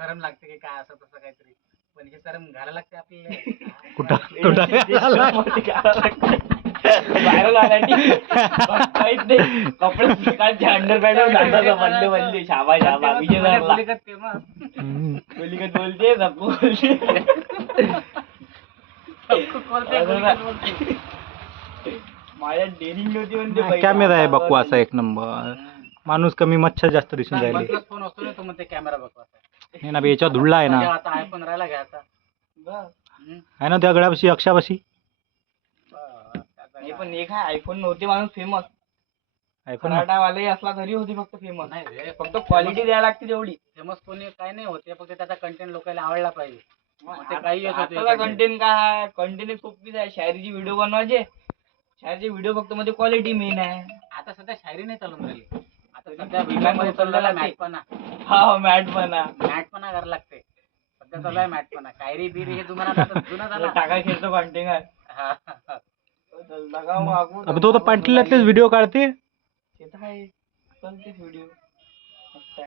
सरम लागते की काय असं तसं काहीतरी, पण हे सरम घालायला लागते आपल्याला. कुठं व्हायरल माहित नाही कपडे सकाळचे अंडरपॅन्ट घालतात म्हणले म्हणले शाबा शाबा विजय झाला गोलीगत बोलते सबको बोलते माझ्या डेअरिंग होती म्हणते. कॅमेरा आहे बकवास एक नंबर. माणूस कमी मच्छर जास्त दिसून राहिले. फोन असतो ना तो म्हणते कॅमेरा बघवा नाही ना बे, याच्यावर धुळला आहे ना. आता आयफोन राहिला घ्यायचा आहे ना त्या गळ्यापाशी अक्षापाशी. नाही पण एक आहे आयफोन नव्हते माणूस फेमस. आयफोन वाले असला तरी होती फक्त फेमस. नाही रे, फक्त क्वालिटी द्यायला लागते तेवढी. फेमस कोणी काय नाही होते, फक्त त्याचा कंटेंट लोकांना आवडला पाहिजे. कंटेंट काय कंटेंट सोपीच आहे. शायरीची व्हिडिओ बनवायचे. शायरीचे व्हिडिओ फक्त मध्ये क्वालिटी मेन आहे. आता सध्या शायरी नाही चालून राहिली. आता सध्या व्हिडिओ चाललेला मॅटपणा. हा मॅटपणा करायला लागते सध्या, चालू आहे मॅटपणा. शायरी बिरी हे तुम्हाला जुना झाला. टाका खेळतो कंटेंट आहे. अब तो पांढरीतलेच व्हिडिओ काढते. ते तर आहे. व्हिडिओ